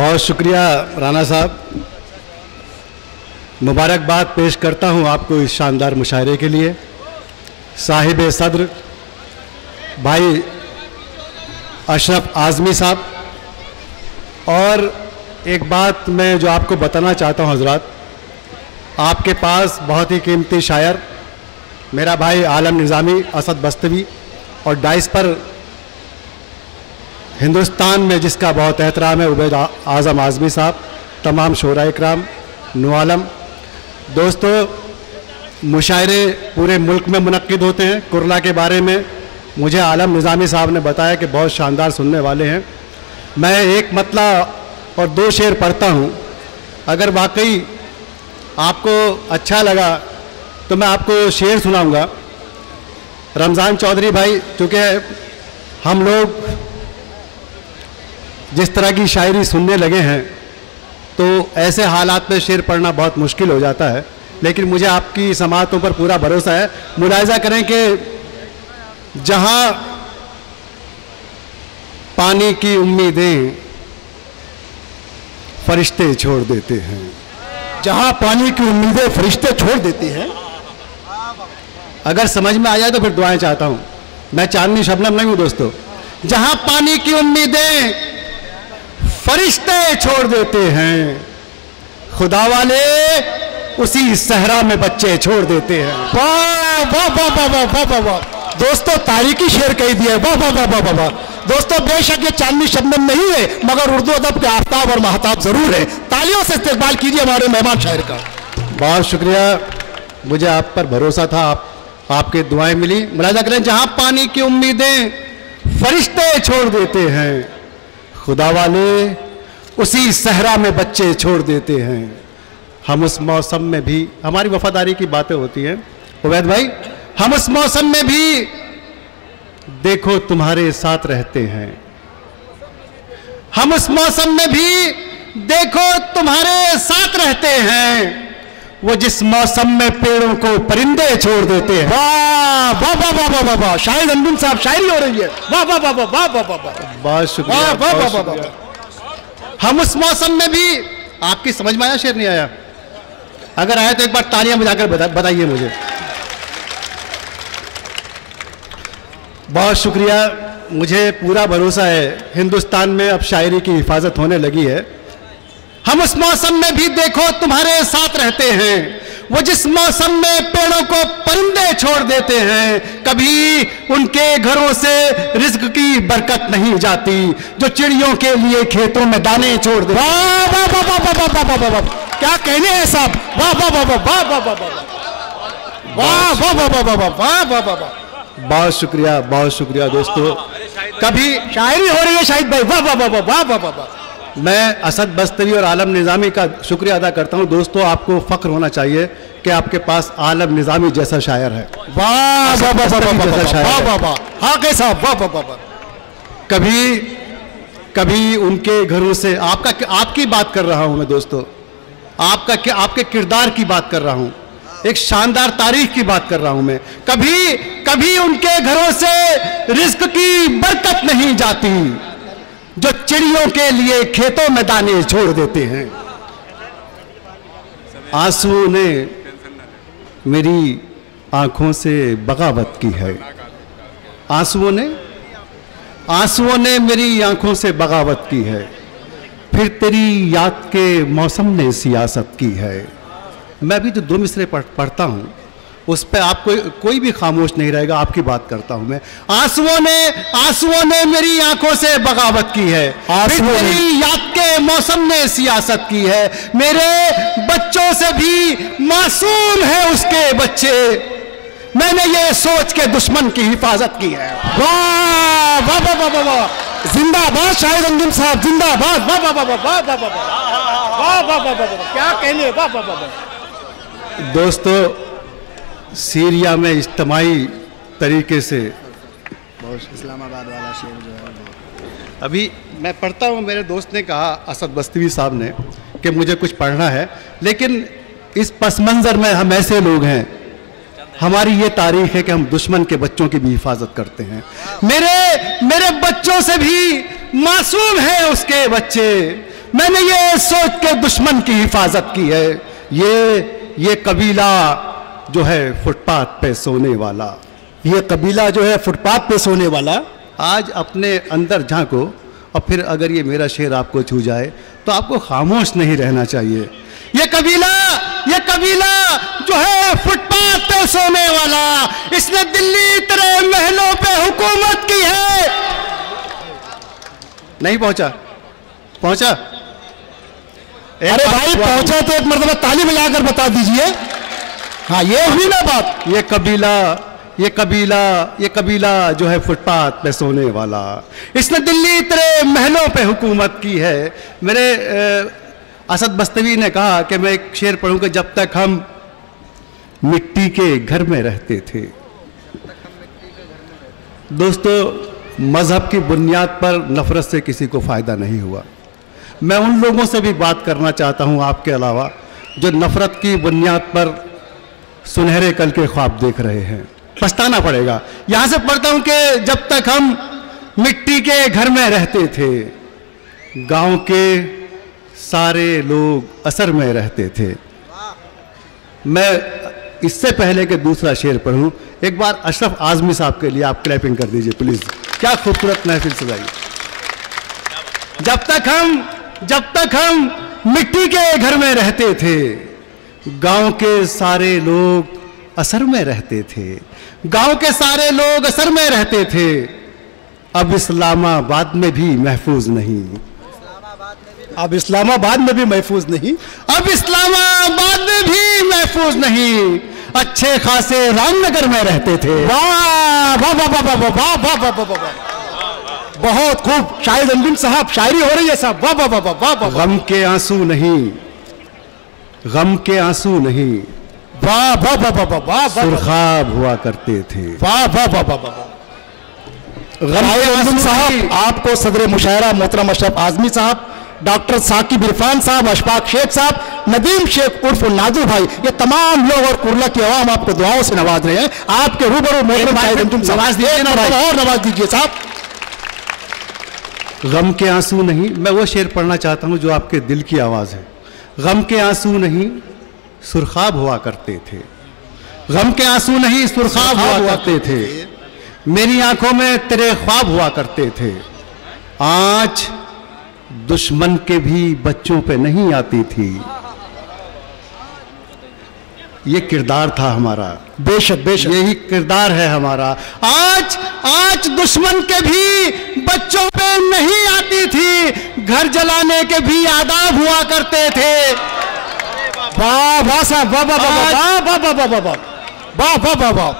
बहुत शुक्रिया राना साहब। मुबारकबाद पेश करता हूं आपको इस शानदार मुशायरे के लिए। साहिब सद्र भाई अशरफ आज़मी साहब। और एक बात मैं जो आपको बताना चाहता हूं हजरात, आपके पास बहुत ही कीमती शायर मेरा भाई आलम निज़ामी असद बस्तवी और डाइस पर हिंदुस्तान में जिसका बहुत एहतराम है उबैद आज़म आज़मी साहब, तमाम शोरा इकराम, नुआलम। दोस्तों, मुशायरे पूरे मुल्क में मुनक्किद होते हैं। कुरला के बारे में मुझे आलम निज़ामी साहब ने बताया कि बहुत शानदार सुनने वाले हैं। मैं एक मतला और 2 शेर पढ़ता हूँ। अगर वाकई आपको अच्छा लगा तो मैं आपको शेर सुनाऊंगा। रमज़ान चौधरी भाई, चूँकि हम लोग जिस तरह की शायरी सुनने लगे हैं तो ऐसे हालात में शेर पढ़ना बहुत मुश्किल हो जाता है, लेकिन मुझे आपकी समाअतों पर पूरा भरोसा है। मुलाहिज़ा करें कि जहाँ पानी की उम्मीदें फरिश्ते छोड़ देते हैं, जहाँ पानी की उम्मीदें फरिश्ते छोड़ देती हैं। अगर समझ में आ जाए तो फिर दुआएं चाहता हूँ। मैं चांदनी शबनम नहीं हूँ दोस्तों। जहाँ पानी की उम्मीदें फरिश्ते छोड़ देते हैं, खुदा वाले उसी सहरा में बच्चे छोड़ देते हैं। वाह वाह वाह वाह वाह वाह वाह वाह दोस्तों, तारीखी शेर कह दिया। वाह वाह वाह वाह वाह वाह दोस्तों, बेशक ये चांदनी शबनम नहीं है मगर उर्दू अदब के आफ्ताब और महताब जरूर है। तालियों से इस्तेकबाल कीजिए हमारे मेहमान शायर का। बहुत शुक्रिया, मुझे आप पर भरोसा था, आपके दुआएं मिली। मुलाहिज़ा करें, जहाँ पानी की उम्मीदें फरिश्ते छोड़ देते हैं, खुदा वाले उसी सहरा में बच्चे छोड़ देते हैं। हम उस मौसम में भी, हमारी वफादारी की बातें होती हैं उबैद भाई, हम उस मौसम में भी देखो तुम्हारे साथ रहते हैं। हम उस मौसम में भी देखो तुम्हारे साथ रहते हैं, वो जिस मौसम में पेड़ों को परिंदे छोड़ देते हैं। वाह वाह वाह वाह वाह वाह वाह शाहिद अंजुम साहब, शायरी हो रही है। वाह वाह वाह वाह वाह वाह वाह वाह, बहुत शुक्रिया। वाह वाह वाह वाह। हम उस मौसम में भी, आपकी समझ में आया शेर नहीं आया? अगर आया तो एक बार तालियां बजाकर बताइए मुझे। बहुत शुक्रिया, मुझे पूरा भरोसा है हिंदुस्तान में अब शायरी की हिफाजत होने लगी है। हम उस मौसम में भी देखो तुम्हारे साथ रहते हैं, वो जिस मौसम में पेड़ों को परिंदे छोड़ देते हैं, कभी उनके घरों से रिज्क की बरकत नहीं जाती, जो चिड़ियों के लिए खेतों में दाने छोड़ देते। वाह वाह वाह वाह वाह वाह वाह वाह वाह, क्या कहने हैं साहब। वाह वाह वाह वाह वाह वाह वाह वाह वाह वाह वाह वाह वाह वाह वाह वाह। बहुत शुक्रिया, बहुत शुक्रिया दोस्तों। कभी शायरी हो रही है शाहिद भाई। वाह वाह वाह वाह वाह वाह वाह वाह। मैं असद बस्तवी और आलम निज़ामी का शुक्रिया अदा करता हूं। दोस्तों, आपको फ़ख्र होना चाहिए कि आपके पास आलम निज़ामी जैसा शायर है। वाह वाह वाह वाह वाह वाह, हाँ के साहब, वाह वाह वाह वाह। कभी उनके घरों से आपकी बात कर रहा हूं मैं दोस्तों, आपके किरदार की बात कर रहा हूं, एक शानदार तारीख की बात कर रहा हूं मैं। कभी उनके घरों से रिज्क की बरकत नहीं जाती, जो चिड़ियों के लिए खेतों में दाने छोड़ देते हैं। आंसुओं ने मेरी आंखों से बगावत की है, आंसुओं ने मेरी आंखों से बगावत की है, फिर तेरी याद के मौसम ने सियासत की है। मैं भी जो 2 मिसरे पढ़ता हूं उस पे आपको कोई भी खामोश नहीं रहेगा, आपकी बात करता हूं मैं। आंसुओं ने मेरी आंखों से बगावत की है, फिर तेरी याद के मौसम ने सियासत की है। मेरे बच्चों से भी मासूम है उसके बच्चे, मैंने ये सोच के दुश्मन की हिफाजत की है। वाह वाह वाह वाह वाह, जिंदाबाद शाहिद अंजुम साहब, जिंदाबाद। वाह वाह वाह वाह वाह वाह वाह वाह वाह वाह, क्या कहने। वाह वाह वाह। दोस्तों, सीरिया में इज्तिमाई तरीके से इस्लामाबाद वाला शेर जो है अभी मैं पढ़ता हूँ। मेरे दोस्त ने कहा, असद बस्तवी साहब ने, कि मुझे कुछ पढ़ना है, लेकिन इस पस मंज़र में हम ऐसे लोग हैं, हमारी ये तारीख है कि हम दुश्मन के बच्चों की भी हिफाजत करते हैं। मेरे बच्चों से भी मासूम है उसके बच्चे, मैंने ये सोच के दुश्मन की हिफाजत की है, ये कबीला जो है फुटपाथ पे सोने वाला, ये कबीला जो है फुटपाथ पे सोने वाला। आज अपने अंदर झांको और फिर अगर ये मेरा शेर आपको छू जाए तो आपको खामोश नहीं रहना चाहिए। ये कबीला जो है फुटपाथ पे सोने वाला, इसने दिल्ली तेरे महलों पे हुकूमत की है। नहीं पहुंचा? अरे भाई पहुंचा तो एक मर्तबा ताली बजाकर बता दीजिए। हाँ, ये हुई ना बात। ये कबीला जो है फुटपाथ पे सोने वाला, इसने दिल्ली तेरे महलों पे हुकूमत की है। मेरे असद बस्तवी ने कहा कि मैं एक शेर पढ़ूं कि जब तक हम मिट्टी के घर में रहते थे। दोस्तों, मजहब की बुनियाद पर नफरत से किसी को फायदा नहीं हुआ। मैं उन लोगों से भी बात करना चाहता हूं आपके अलावा जो नफरत की बुनियाद पर सुनहरे कल के ख्वाब देख रहे हैं। पछताना पड़ेगा। यहां से पढ़ता हूं कि जब तक हम मिट्टी के घर में रहते थे, गांव के सारे लोग असर में रहते थे। मैं इससे पहले कि दूसरा शेर पढ़ूं, एक बार अशरफ आजमी साहब के लिए आप क्लैपिंग कर दीजिए प्लीज। क्या खूबसूरत महफिल सजाई। जब तक हम मिट्टी के घर में रहते थे, गांव के सारे लोग असर में रहते थे, गांव के सारे लोग असर में रहते थे। अब इस्लामाबाद में भी महफूज नहीं, अब इस्लामाबाद में भी महफूज नहीं, अब इस्लामाबाद में भी महफूज नहीं। अच्छे खासे रामनगर में रहते थे। वाह वाह वाह वाह वाह वाह वाह वाह वाह वाह, बहुत खूब शाहिद अंजुम साहब, शायरी हो रही है साहब। वाह वाह वाह वाह वाह। गम के आंसू नहीं, वाह वाह वाह वाह वाह, सुरखाब हुआ करते थे। वाह वाह वाह वाह वाह। शाहिद अंजुम साहब, आपको सदर मुशायरा मोहतरम अशरफ आजमी साहब, डॉक्टर साकिब इरफान साहब, अशफाक शेख साहब, नदीम शेख उर्फ नाजू भाई, ये तमाम लोग और कुर्ला की आवाम आपको दुआओं से नवाज रहे हैं। आपके रूबरू मोहतरम शाहिद अंजुम साहब, और नवाज दीजिए साहब। गम के आंसू नहीं, मैं वो शेर पढ़ना चाहता हूं जो आपके दिल की आवाज है। गम के आंसू नहीं सुरखाब हुआ करते थे, गम के आंसू नहीं सुरखाब हुआ करते थे। मेरी आंखों में तेरे ख्वाब हुआ करते थे। आज दुश्मन के भी बच्चों पे नहीं आती थी। ये किरदार था हमारा। बेशक बेशक, यही किरदार है हमारा। आज दुश्मन के भी बच्चों पे नहीं आती थी। घर जलाने के भी आदाब हुआ करते थे। वाह वाह साहब, वाह वाह वाह वाह वाह वाह वाह वाह वाह वाह वाह वाह,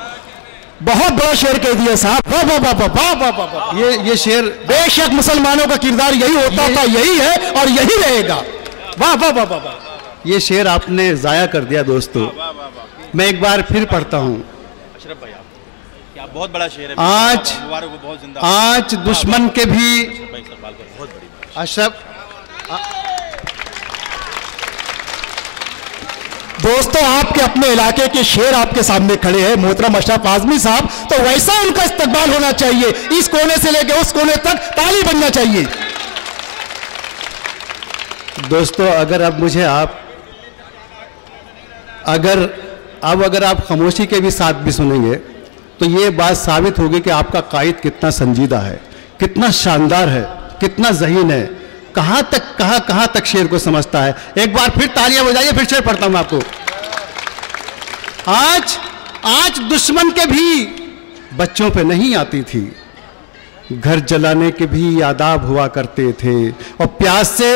बहुत बड़ा शेर कह दिया साहब। वाह वाह वाह वाह वाह वाह वाह। ये शेर बेशक मुसलमानों का किरदार यही होता था, यही है और यही रहेगा। वाह वाह वाह वाह। ये शेर आपने जाया कर दिया दोस्तों। मैं एक बार फिर पढ़ता हूं। अशरफ भाई, क्या बहुत बड़ा शेर है। आज दुश्मन के भी अशरफ। दोस्तों, आपके अपने इलाके के शेर आपके सामने खड़े हैं मोहतरम अशरफ आजमी साहब, तो वैसा उनका इस्तकबाल होना चाहिए। इस कोने से लेकर उस कोने तक ताली बनना चाहिए। दोस्तों, अगर आप खामोशी के भी साथ भी सुनेंगे तो ये बात साबित होगी कि आपका कायद कितना संजीदा है, कितना शानदार है, कितना ज़हीन है, कहां तक शेर को समझता है। एक बार फिर तालियां बजाइए, फिर शेर पढ़ता हूं मैं आपको। आज दुश्मन के भी बच्चों पे नहीं आती थी। घर जलाने के भी आदाब हुआ करते थे और प्यास से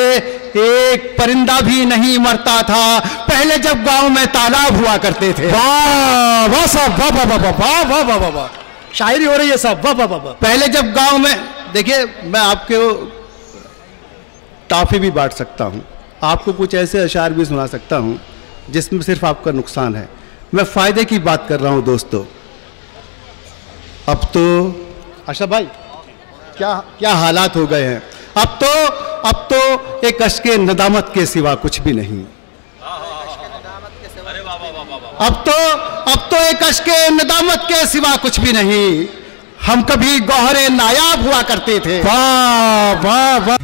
एक परिंदा भी नहीं मरता था पहले जब गांव में तालाब हुआ करते थे। वाह वाह साहब, वाह वाह वाह वाह वाह वाह वाह वाह, शायरी हो रही है साहब। वाह वाह वाह। पहले जब गांव में, देखिए मैं आपको टॉफी भी बांट सकता हूं, आपको कुछ ऐसे अशार भी सुना सकता हूं जिसमें सिर्फ आपका नुकसान है। मैं फायदे की बात कर रहा हूं दोस्तों। अब तो अशरफ भाई क्या हालात हो गए हैं। अब तो एक अश्के नदामत के सिवा कुछ भी नहीं। अब तो एक अश्के नदामत के सिवा कुछ भी नहीं। हम कभी गौहरे नायाब हुआ करते थे। वाह वाह वाह।